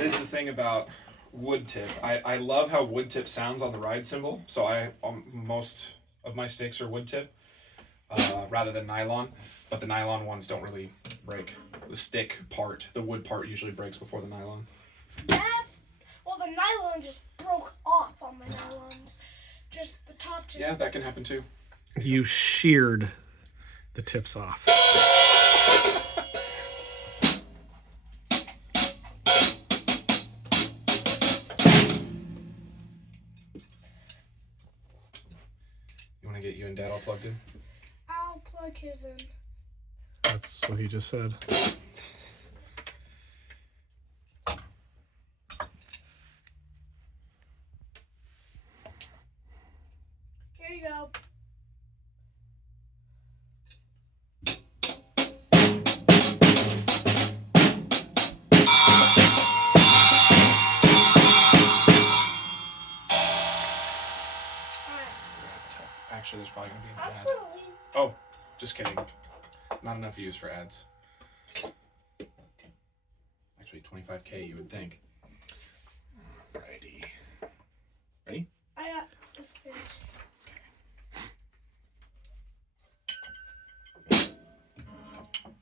That is the thing about wood tip. I love how wood tip sounds on the ride cymbal. So most of my sticks are wood tip rather than nylon, but the nylon ones don't really break. The stick part, the wood part usually breaks before the nylon. Well, the nylon just broke off on my nylons. Just the top just... Yeah, that can happen too. You sheared the tips off. You want to get you and Dad all plugged in? I'll plug his in. That's what he just said. Here you go. Actually, there's probably going to be an ad. Absolutely. Oh, just kidding. Not enough views for ads. Actually, 25K, you would think. Alrighty. Ready? I got this page.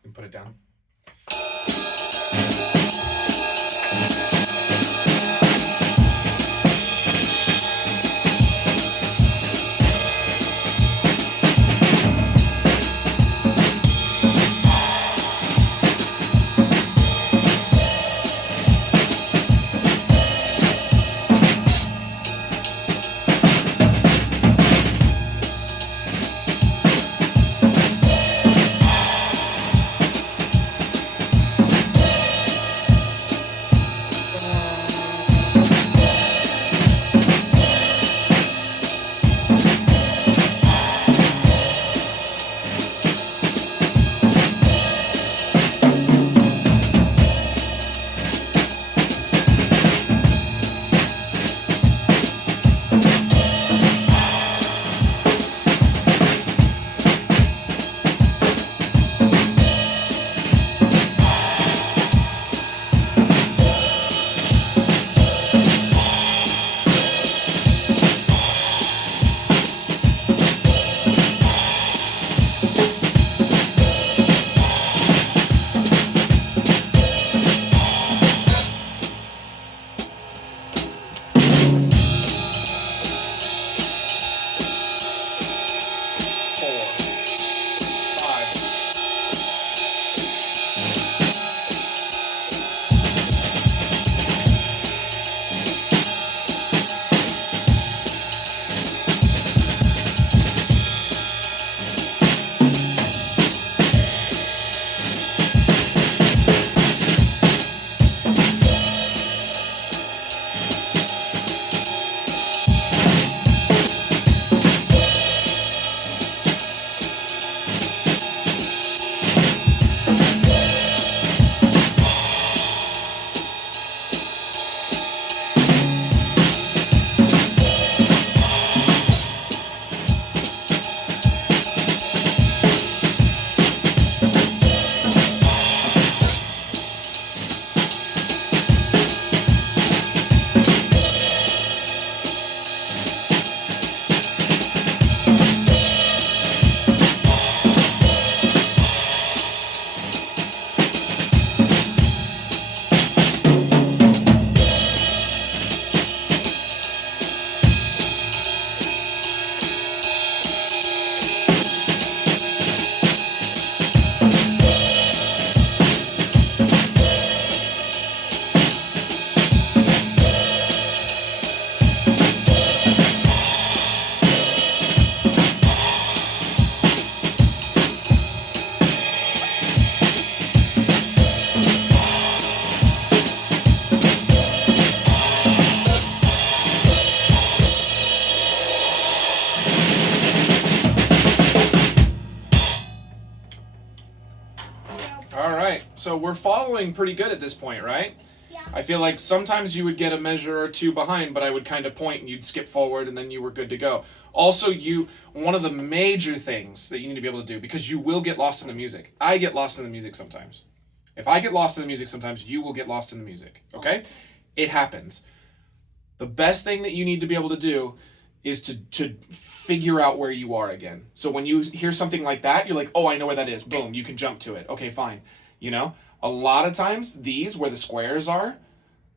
And put it down. So we're following pretty good at this point, right? Yeah. I feel like sometimes you would get a measure or two behind, but I would kind of point and you'd skip forward and then you were good to go. Also, one of the major things that you need to be able to do, because you will get lost in the music. I get lost in the music sometimes. If I get lost in the music sometimes, you will get lost in the music, okay? It happens. The best thing that you need to be able to do is to figure out where you are again. So when you hear something like that, you're like, oh, I know where that is. Boom, you can jump to it. Okay, fine. You know, a lot of times these, where the squares are,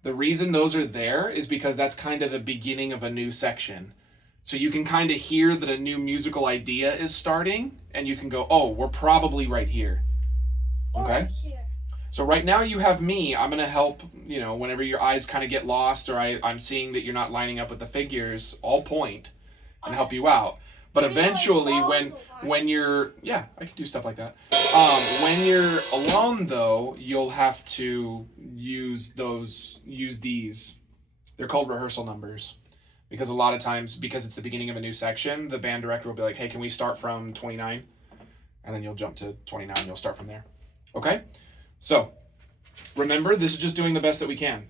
the reason those are there is because that's kind of the beginning of a new section. So you can kind of hear that a new musical idea is starting, and you can go, oh, we're probably right here. Okay? Right here. So right now you have me. I'm going to help, whenever your eyes kind of get lost or I'm seeing that you're not lining up with the figures, I'll point and help you out. But Can you, like, eventually follow when you're, yeah, I can do stuff like that. When you're alone though, you'll have to use these. They're called rehearsal numbers. Because a lot of times, because it's the beginning of a new section, the band director will be like, hey, can we start from 29? And then you'll jump to 29 and you'll start from there. Okay? So, remember, this is just doing the best that we can.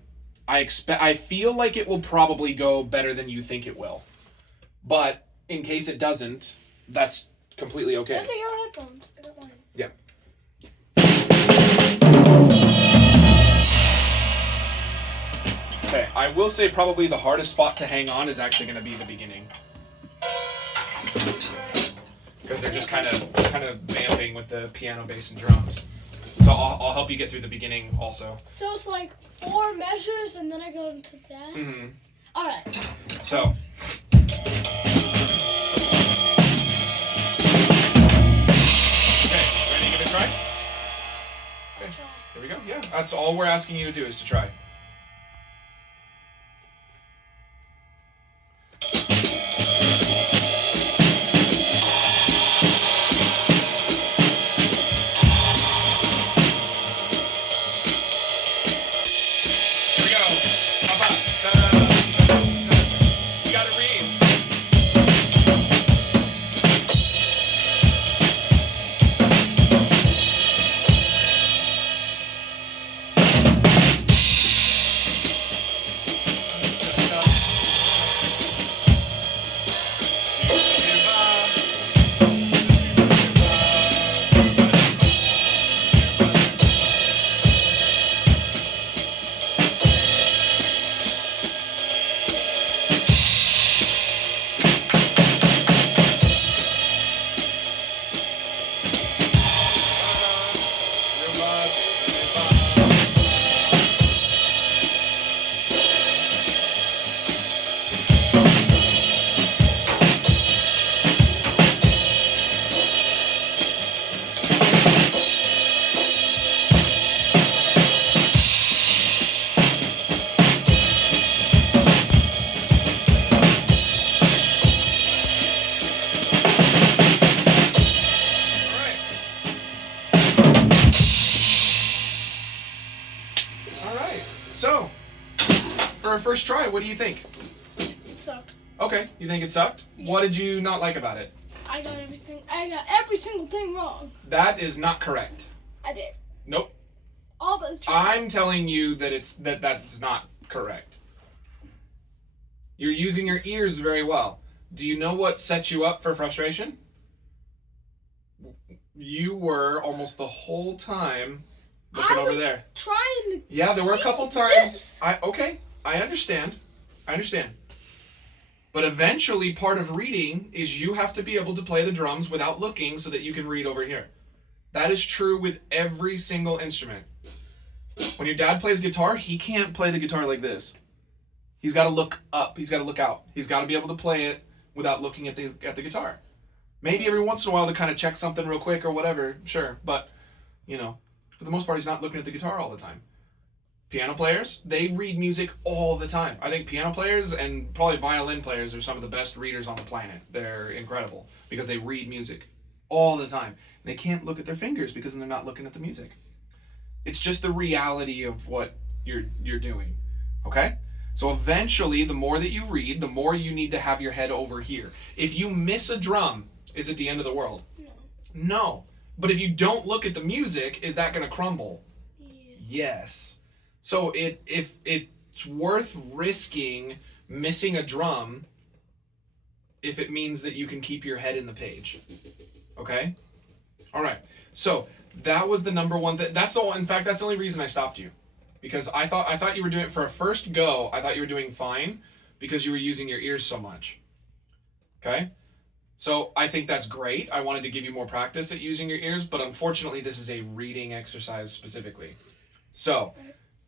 I feel like it will probably go better than you think it will. But, in case it doesn't, that's completely okay. Let's take your headphones. I got mine. Yeah. Okay, I will say probably the hardest spot to hang on is actually going to be the beginning. Because they're just kind of vamping with the piano, bass, and drums. So I'll help you get through the beginning also. So it's like 4 measures and then I go into that? Mm-hmm. Alright. So. Okay, ready to give it a try? Okay, here we go. Yeah, that's all we're asking you to do is to try. So, for our first try, what do you think? It sucked. Okay, you think it sucked? Yeah. What did you not like about it? I got every single thing wrong. That is not correct. I did. Nope. All but the truth. I'm telling you that that's not correct. You're using your ears very well. Do you know what sets you up for frustration? You were almost the whole time looking over there. Trying to Yeah, there were a see couple times. this. I understand. But eventually, part of reading is you have to be able to play the drums without looking so that you can read over here. That is true with every single instrument. When your dad plays guitar, he can't play the guitar like this. He's got to look up. He's got to look out. He's got to be able to play it without looking at the guitar. Maybe every once in a while to kind of check something real quick or whatever, sure. But, for the most part, he's not looking at the guitar all the time. Piano players, they read music all the time. I think piano players and probably violin players are some of the best readers on the planet. They're incredible because they read music all the time. They can't look at their fingers because they're not looking at the music. It's just the reality of what you're doing, okay? So eventually, the more that you read, the more you need to have your head over here. If you miss a drum, is it the end of the world? No. But if you don't look at the music, is that going to crumble? Yeah. Yes. So if it's worth risking missing a drum if it means that you can keep your head in the page. Okay? All right. So That was the number one thing. That's all. In fact, that's the only reason I stopped you, because I thought you were doing it for a first go. I thought you were doing fine because you were using your ears so much. Okay, so I think that's great. I wanted to give you more practice at using your ears, but unfortunately, this is a reading exercise specifically. So,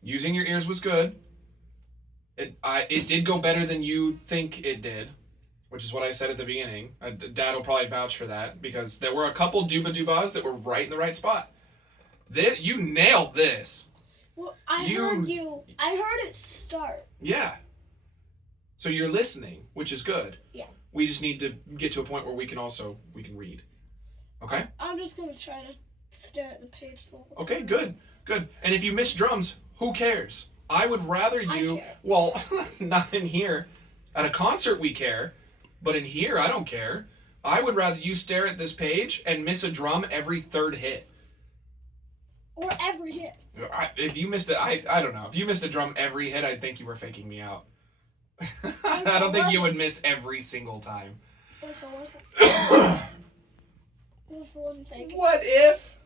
using your ears was good. It did go better than you think it did, which is what I said at the beginning. Dad will probably vouch for that, because there were a couple dooba-doobahs that were right in the right spot. You nailed this. Well, I heard it start. Yeah. So you're listening, which is good. Yeah. We just need to get to a point where we can read. Okay? I'm just going to try to stare at the page the whole time. Okay, good. And if you miss drums, who cares? I would rather you... I care. Well, not in here. At a concert we care, but in here I don't care. I would rather you stare at this page and miss a drum every third hit. Or every hit. If you missed it, I don't know. If you missed a drum every hit, I'd think you were faking me out. I don't think you would miss every single time. What if I wasn't? What if I wasn't faking? What if?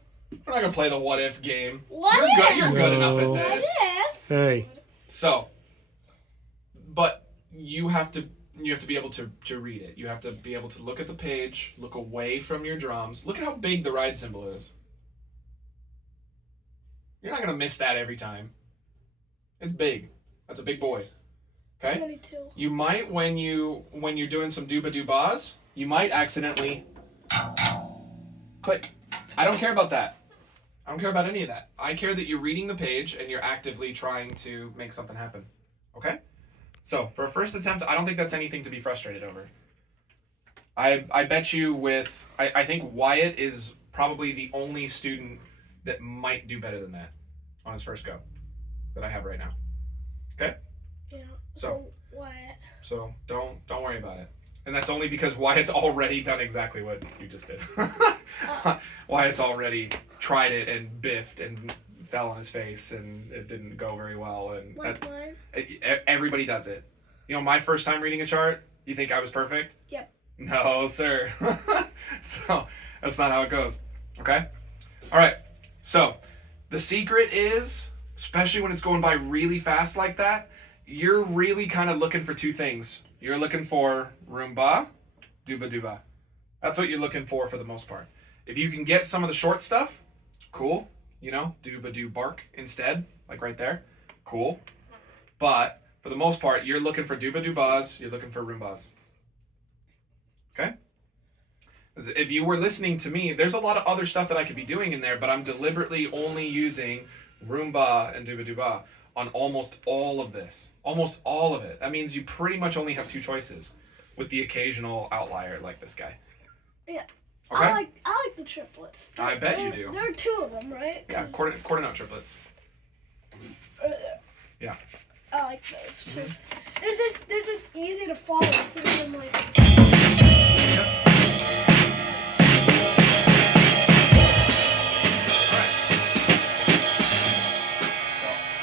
We're not gonna play the what if game. You're good enough at No. What this. if? Hey. So, but you have to be able to read it. You have to be able to look at the page, look away from your drums. Look at how big the ride cymbal is. You're not gonna miss that every time. It's big. That's a big boy. Okay? 22. You might, when you're doing some dooba-doobahs, you might accidentally click. I don't care about that. I don't care about any of that. I care that you're reading the page and you're actively trying to make something happen. Okay? So, for a first attempt, I don't think that's anything to be frustrated over. I bet you I think Wyatt is probably the only student that might do better than that on his first go that I have right now. Okay? Yeah. So what? So don't worry about it. And that's only because Wyatt's already done exactly what you just did. Wyatt's already tried it and biffed and fell on his face and it didn't go very well. And Like mine? Everybody does it. You know, my first time reading a chart, you think I was perfect? Yep. No, sir. So that's not how it goes. Okay? All right. So the secret is, especially when it's going by really fast like that, you're really kind of looking for two things. You're looking for rumba, dooba-dooba. That's what you're looking for the most part. If you can get some of the short stuff, cool. You know, dooba-doo bark instead, like right there. Cool. But for the most part, you're looking for dooba-doobahs, you're looking for rumbas. Okay? If you were listening to me, there's a lot of other stuff that I could be doing in there, but I'm deliberately only using rumba and dooba-dooba on almost all of this. Almost all of it. That means you pretty much only have two choices, with the occasional outlier like this guy. Yeah. Okay? I like the triplets. I bet you do. There are two of them, right? Yeah, quarter note triplets. Yeah. I like those. Just they're just easy to follow. So I'm like.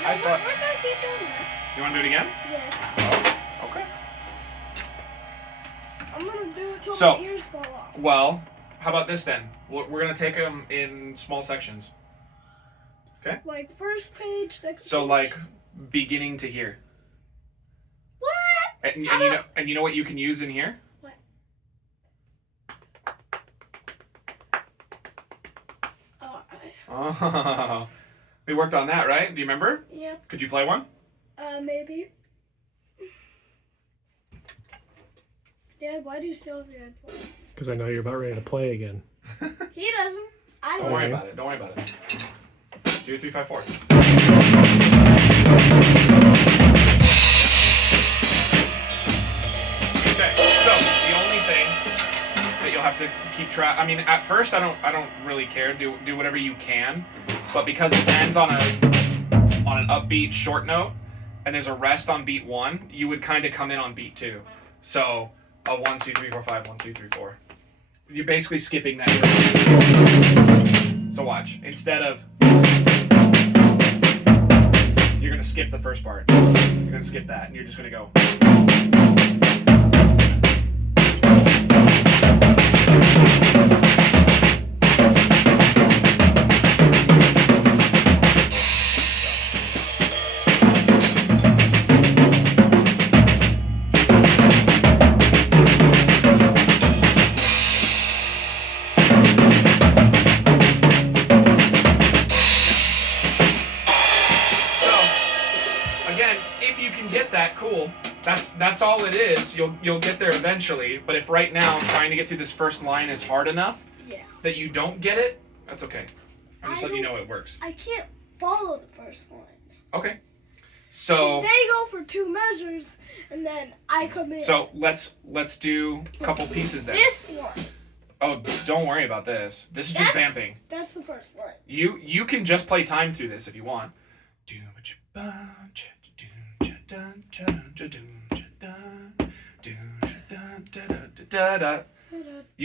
I thought. We're gonna keep doing that. You want to do it again? Yes. Oh, okay. I'm gonna do it till So- my ears fall off. Well, how about this then? We're going to take them in small sections. Like first page, second. So page. like beginning to here. What? And you know what you can use in here? What? Oh. We worked on that, right? Do you remember? Yeah. Could you play one? Maybe. Dad, why do you still have your headphones? Because I know you're about ready to play again. He doesn't. I Don't don't. worry about it. Don't worry about it. 2, 3, 5, 4. Okay, so the only thing that you'll have to keep track. I mean, at first, I don't really care. Do whatever you can, but because this ends on an upbeat short note, and there's a rest on beat 1, you would kind of come in on beat 2. So a 1, 2, 3, 4, 5, 1, 2, 3, 4. You're basically skipping that. So watch. Instead of, you're gonna skip the first part. You're gonna skip that, and you're just gonna go. again, if you can get that, cool. That's all it is. You'll get there eventually. But if right now trying to get through this first line is hard enough that you don't get it, that's okay. I'm just letting you know it works. I can't follow the first line. Okay. So they go for 2 measures, and then I come in. So let's do a couple pieces then. This one. Oh, don't worry about this. This is just vamping. That's the first line. You can just play time through this if you want. You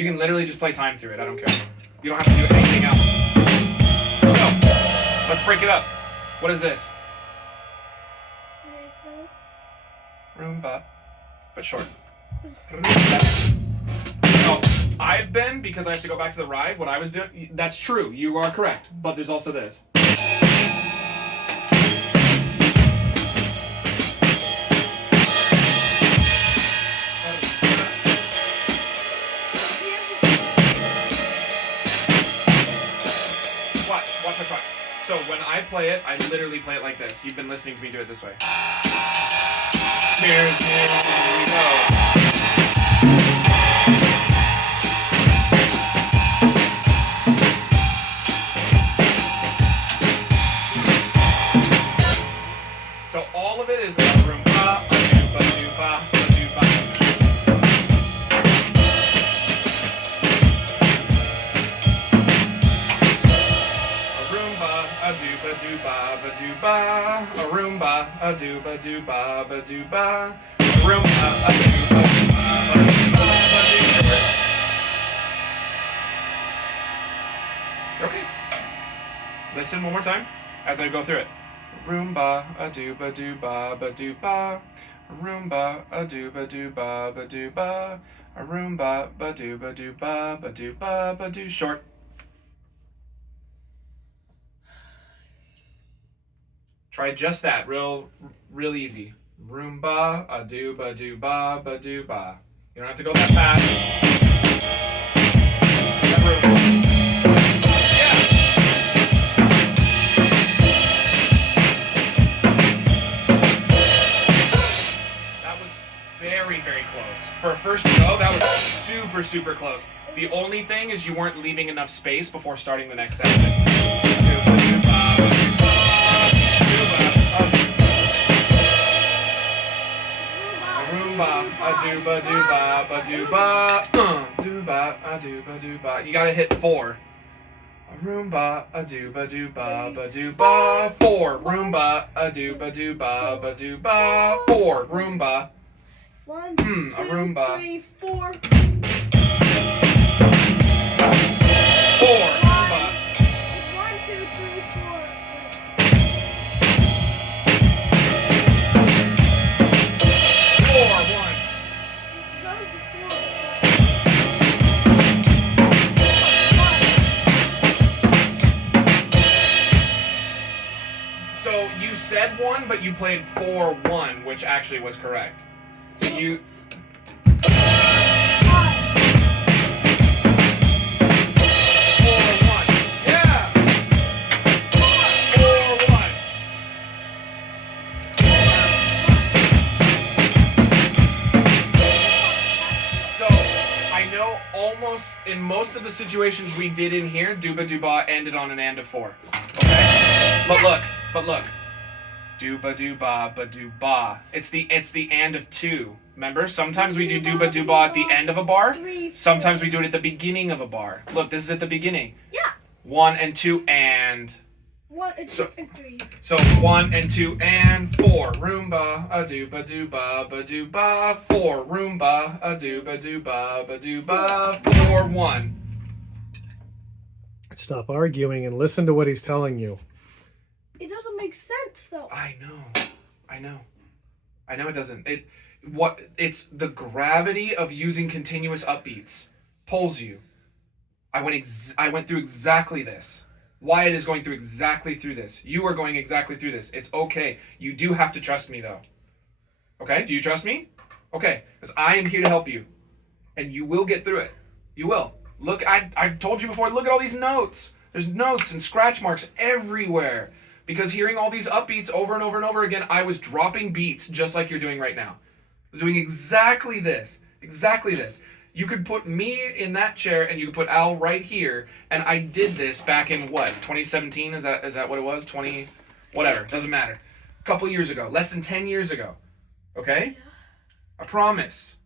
can literally just play time through it. I don't care. You don't have to do anything else. So, let's break it up. What is this? Roomba, but short. Oh, I've been, because I have to go back to the ride, what I was doing, that's true, you are correct, but there's also this. Watch. So when I play it, I literally play it like this. You've been listening to me do it this way. Here we go. So all of it is a roomba, a dooba dooba, a dooba. A roomba, a dooba dooba, ba dooba. A roomba, a dooba dooba, ba dooba. A roomba, a dooba dooba, ba dooba, ba dooba. Okay. Listen one more time as I go through it. Roomba, a dooba dooba, ba dooba. A Roomba, a dooba dooba, ba dooba. A Roomba, ba dooba dooba, ba dooba, ba doo. Short. Try just that, real easy. Roomba, a dooba dooba, ba dooba. You don't have to go that fast. Very close. For a first go, that was super close. The only thing is you weren't leaving enough space before starting the next section. Roomba, a dooba dooba, ba dooba, dooba, a dooba dooba. You gotta hit 4. A Roomba, a dooba dooba, ba dooba, 4. Roomba, a dooba dooba, ba dooba, 4. Roomba. 1, 2, a Roomba. 3, 4. 4. 4. Roomba. 1, 2, 3, 4. 4. 1. That was the 4. So you said 1, but you played 4-1, which actually was correct. So you. 4-1. Yeah. 4-1. So I know almost in most of the situations we did in here, dooba dooba ended on an and of 4. Okay. But look. Dooba dooba ba dooba. It's the and of 2. Remember? Sometimes we do dooba dooba at the end of a bar. Sometimes we do it at the beginning of a bar. Look, this is at the beginning. Yeah. 1 and 2 and. 1 and 2 and 3. So 1 and 2 and 4. Roomba, a dooba dooba ba dooba. 4. Roomba, a dooba dooba ba dooba. 4 1. Stop arguing and listen to what he's telling you. It doesn't make sense though. I know it doesn't. It's the gravity of using continuous upbeats pulls you. I went through exactly this. Wyatt is going through exactly through this. You are going exactly through this. It's okay. You do have to trust me though. Okay? Do you trust me? Okay, because I am here to help you. And you will get through it. You will. Look, I told you before, look at all these notes. There's notes and scratch marks everywhere. Because hearing all these upbeats over and over and over again, I was dropping beats just like you're doing right now. I was doing exactly this. Exactly this. You could put me in that chair and you could put Al right here, and I did this back in what, 2017? Is that what it was? 20 whatever, doesn't matter. A couple years ago, less than 10 years ago. Okay? I promise.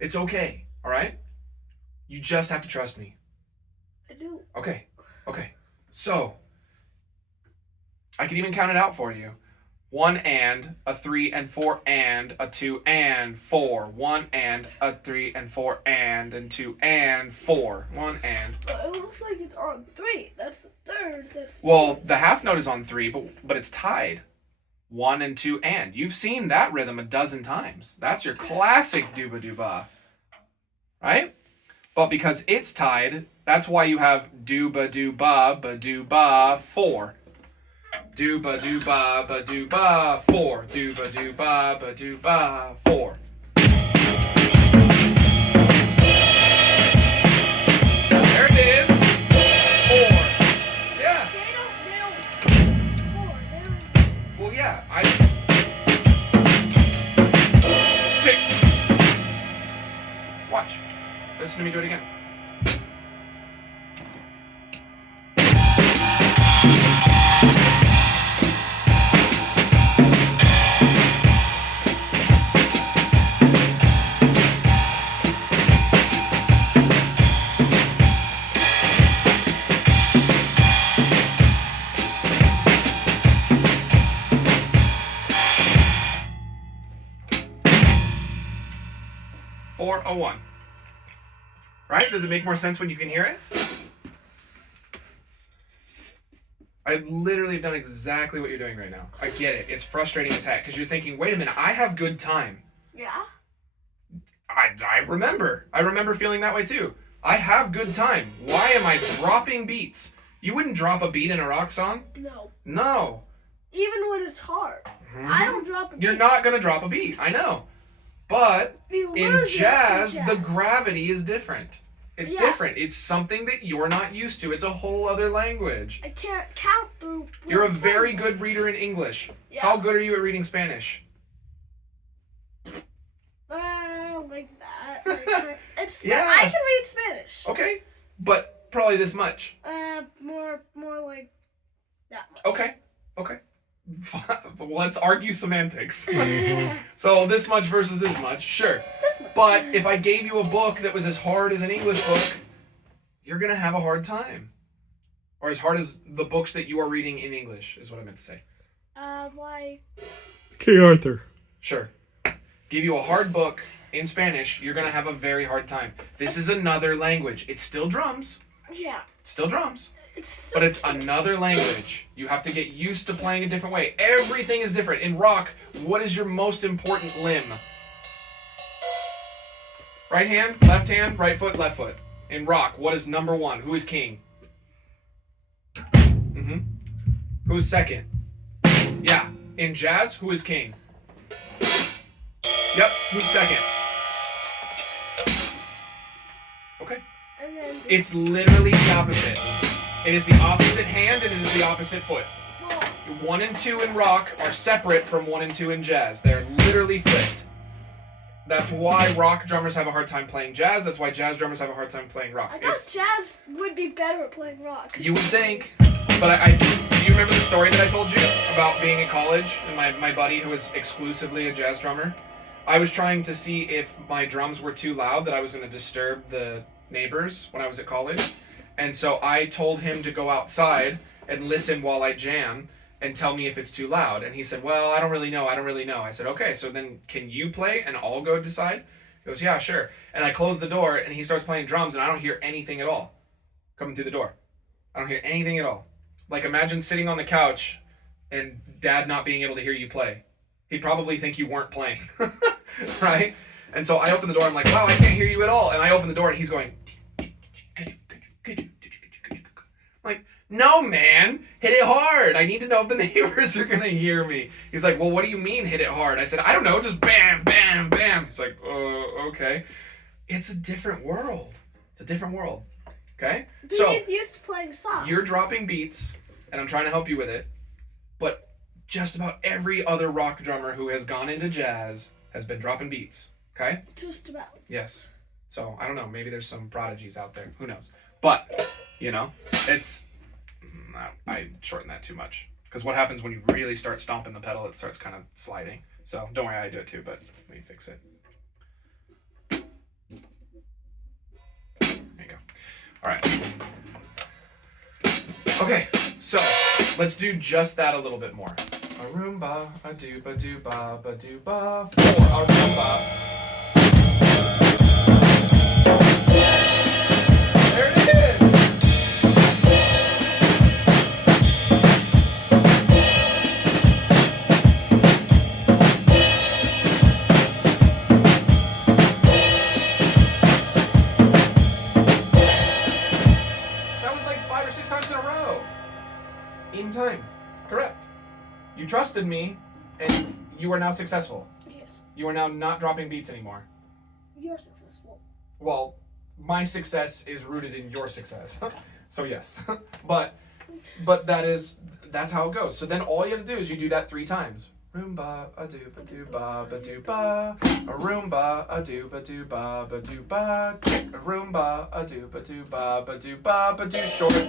It's okay, all right? You just have to trust me. I do. Okay. So, I can even count it out for you. 1 and, a 3 and 4 and, a 2 and 4. 1 and, a 3 and 4 and 2 and 4. 1 and. But it looks like it's on 3. That's the third. Well, the half note is on 3, but it's tied. 1 and 2 and. You've seen that rhythm a dozen times. That's your classic dooba-dooba. Right? But because it's tied, that's why you have dooba-dooba, ba-dooba, 4. Dooba-dooba, ba-dooba, 4. Dooba-dooba, ba-dooba, 4. There it is. 4. Yeah. They don't 4. They don't. Well, yeah. Tick. Watch. Listen to me do it again. Four, 1. Right? Does it make more sense when you can hear it? I literally have done exactly what you're doing right now. I get it. It's frustrating as heck because you're thinking, wait a minute, I have good time. Yeah. I remember. I remember feeling that way too. I have good time. Why am I dropping beats? You wouldn't drop a beat in a rock song? No. No. Even when it's hard. I don't drop a beat. You're not going to drop a beat. I know. But We in learned jazz, that the in jazz. gravity is different. It's Yeah. different. It's something that you're not used to. It's a whole other language. I can't count through. You're a very good reader in English. Yeah. How good are you at reading Spanish? Like that. Like, it's. Yeah. I can read Spanish. Okay. But probably this much. More like that much. Okay. Well, let's argue semantics. So this much versus this much, sure. This much. But if I gave you a book that was as hard as an English book, you're going to have a hard time. Or as hard as the books that you are reading in English, is what I meant to say. Like. King Arthur. Sure. Give you a hard book in Spanish, you're going to have a very hard time. This is another language. It's still drums. Yeah. Still drums. It's. So But it's cute. another language. You have to get used to playing a different way. Everything is different. In rock, what is your most important limb? Right hand, right foot, left foot. In rock, what is number 1? Who is king? Who's second? Yeah. In jazz, who is king? Yep. Who's second? Okay. And then. It's literally the opposite. It is the opposite hand and it is the opposite foot. Well, 1 and 2 in rock are separate from 1 and 2 in jazz. They're literally flipped. That's why rock drummers have a hard time playing jazz. That's why jazz drummers have a hard time playing rock. I thought jazz would be better at playing rock. You would think, but do you remember the story that I told you about being in college and my buddy who was exclusively a jazz drummer? I was trying to see if my drums were too loud, that I was going to disturb the neighbors when I was at college. And so I told him to go outside and listen while I jam and tell me if it's too loud. And he said, well, I don't really know. I said, okay, so then can you play and I'll go decide? He goes, yeah, sure. And I close the door and he starts playing drums and I don't hear anything at all coming through the door. I don't hear anything at all. Like imagine sitting on the couch and dad not being able to hear you play. He'd probably think you weren't playing, right? And so I open the door, I'm like, wow, I can't hear you at all. And I open the door and he's going, like, no, man, hit it hard. I need to know if the neighbors are going to hear me. He's like, well, what do you mean hit it hard? I said, I don't know, just bam, bam, bam. He's like, okay. It's a different world. Okay? He's used to playing soft. You're dropping beats, and I'm trying to help you with it, but just about every other rock drummer who has gone into jazz has been dropping beats. Okay? Just about. Yes. So I don't know. Maybe there's some prodigies out there. Who knows? But it's. I shorten that too much because what happens when you really start stomping the pedal? It starts kind of sliding. So don't worry, I do it too. But let me fix it. There you go. All right. Okay. So let's do just that a little bit more. A Roomba, a dooba dooba, ba dooba, 4. A Roomba. There it is. That was like 5 or 6 times in a row. In time. Correct. You trusted me, and you are now successful. Yes. You are now not dropping beats anymore. You're successful. Well, my success is rooted in your success. So yes. but that's how it goes. So then all you have to do is you do that 3 times. Roomba, a dooba dooba ba dooba, a Roomba, a dooba dooba ba dooba, a Roomba, a dooba dooba ba dooba ba doo short.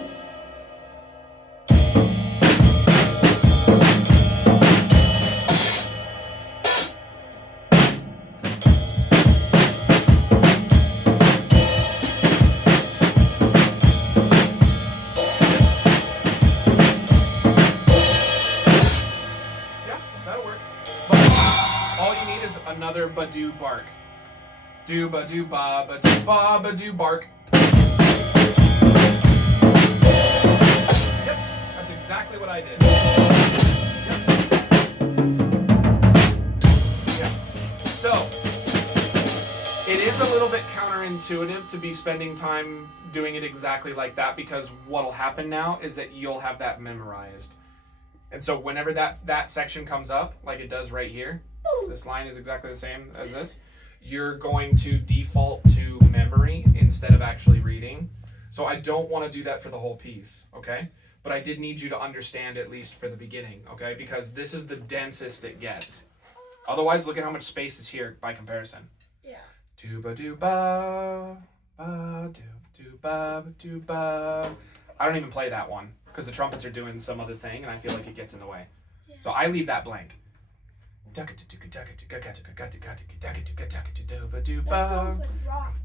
Another ba-doo bark. Do ba-doo ba ba-doo ba ba-doo bark. Yep, that's exactly what I did. Yep. So, it is a little bit counterintuitive to be spending time doing it exactly like that because what'll happen now is that you'll have that memorized. And so whenever that section comes up, like it does right here, this line is exactly the same as this, you're going to default to memory instead of actually reading. So I don't want to do that for the whole piece, okay? But I did need you to understand at least for the beginning, okay? Because this is the densest it gets. Otherwise, look at how much space is here by comparison. Yeah. Do-ba-do-ba, ba-do-ba, ba-do-ba. I don't even play that one because the trumpets are doing some other thing and I feel like it gets in the way. Yeah. So I leave that blank. That sounds like rock.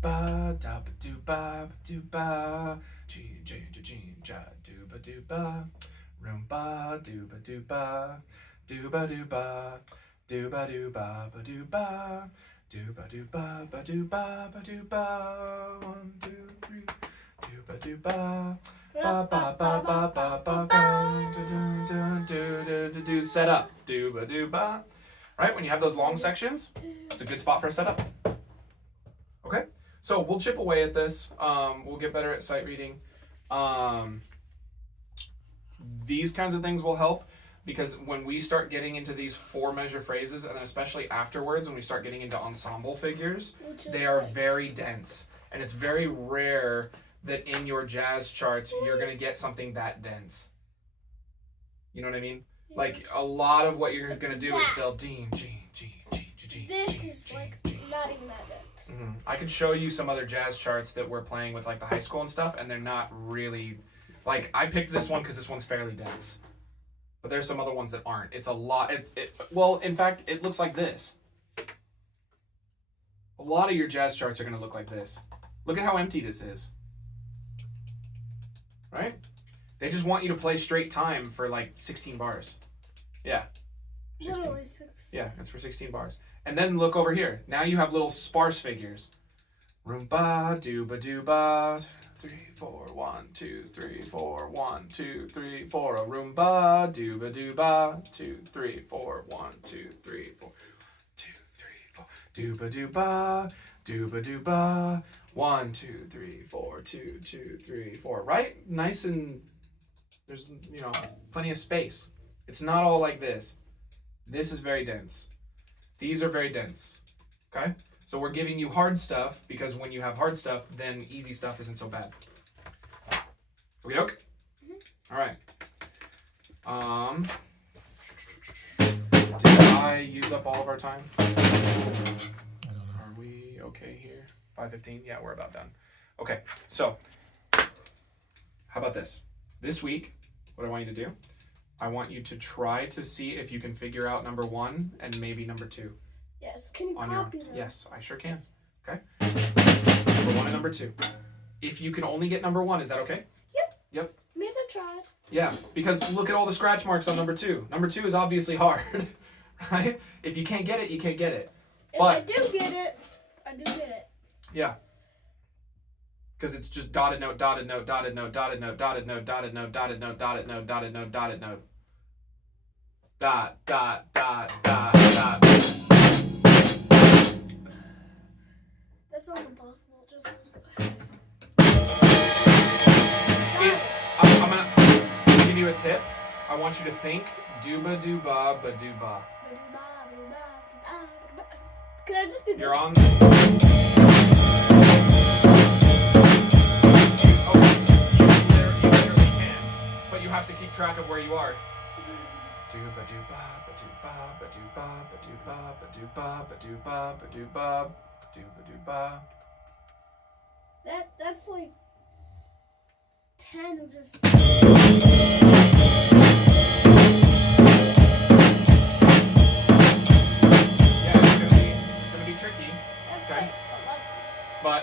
Set up. Do-ba-do-ba. Right, when you have those long sections, it's a good spot for a setup. Okay, so we'll chip away at this. We'll get better at sight reading. These kinds of things will help because when we start getting into these 4-measure phrases, and then especially afterwards when we start getting into ensemble figures, they are very dense. And it's very rare that in your jazz charts, you're going to get something that dense. You know what I mean? Like, a lot of what you're going to do is still D, G, G, G, G, G. This is like not even that dense. Mm-hmm. I could show you some other jazz charts that we're playing with, like, the high school and stuff, and they're not really... Like, I picked this one because this one's fairly dense. But there's some other ones that aren't. It's a lot... Well, in fact, it looks like this. A lot of your jazz charts are going to look like this. Look at how empty this is. Right? They just want you to play straight time for like 16 bars. Yeah. 16. Literally 16. Yeah, it's for 16 bars. And then look over here. Now you have little sparse figures. Roomba, dooba dooba. 3, 4, 1, 2, 3, 4, 1, 2, 3, 4. A Roomba, dooba dooba. 2, 3, 4, 1, 2, 3, 4. 2, 3, 4. Dooba dooba. Dooba dooba. 1, 2, 3, 4. 2, 2, 3, 4. Right? Nice and there's, plenty of space. It's not all like this. This is very dense. These are very dense. Okay? So we're giving you hard stuff because when you have hard stuff, then easy stuff isn't so bad. Okey doke? All right. Did I use up all of our time? I don't know. Are we okay here? 5:15? Yeah, we're about done. Okay, so how about this? This week, what I want you to do, I want you to try to see if you can figure out number 1 and maybe number 2. Yes. Can you On copy your, them? yes, I sure can. Okay. Number 1 and number 2. If you can only get number 1, is that okay? Yep. Means I tried. Yeah, because look at all the scratch marks on number 2. Number 2 is obviously hard, right? If you can't get it, you can't get it. If But- I do get it, I do get it. Yeah. Because it's just dotted note, dotted note, dotted note, dotted note, dotted note, dotted note, dotted note, dotted note, dotted note, dotted note. Dot, dot, dot, dot, dot. That's not impossible. Just. I'm gonna give you a tip. I want you to think dooba dooba ba dooba. Can I just do this? You're on. You literally can, but you have to keep track of where you are. Dooba dooba ba dooba ba dooba ba dooba ba dooba ba dooba ba dooba dooba dooba. That's like 10 of just. Yeah, it's gonna be tricky, That's Okay. like 11. but